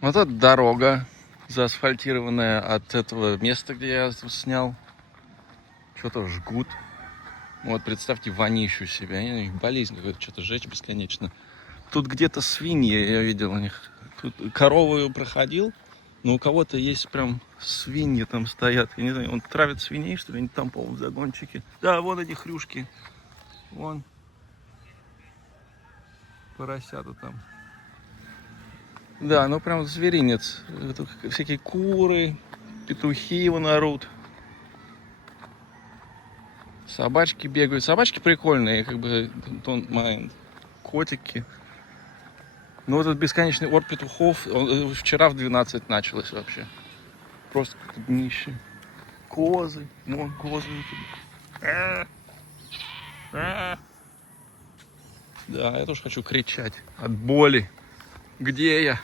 Вот это дорога заасфальтированная от этого места, где я тут снял. Что-то жгут. Вот, представьте, вонищу себя. Их болезнь какая-то, что-то жечь бесконечно. Тут где-то свиньи, я видел у них. Тут корову проходил, но у кого-то есть прям свиньи там стоят. Я не знаю, он травит свиней, что ли, они там, по-моему, в загончике. Да, вон эти хрюшки. Вон. Поросята там. Да, ну прям зверинец. Тут всякие куры, петухи вон орут. Собачки бегают. Собачки прикольные, как бы, don't mind. Котики. Ну вот этот бесконечный ор петухов, вчера в 12 началось вообще. Просто как-то днище. Козы. Вон козы. Да, я тоже хочу кричать от боли. Где я?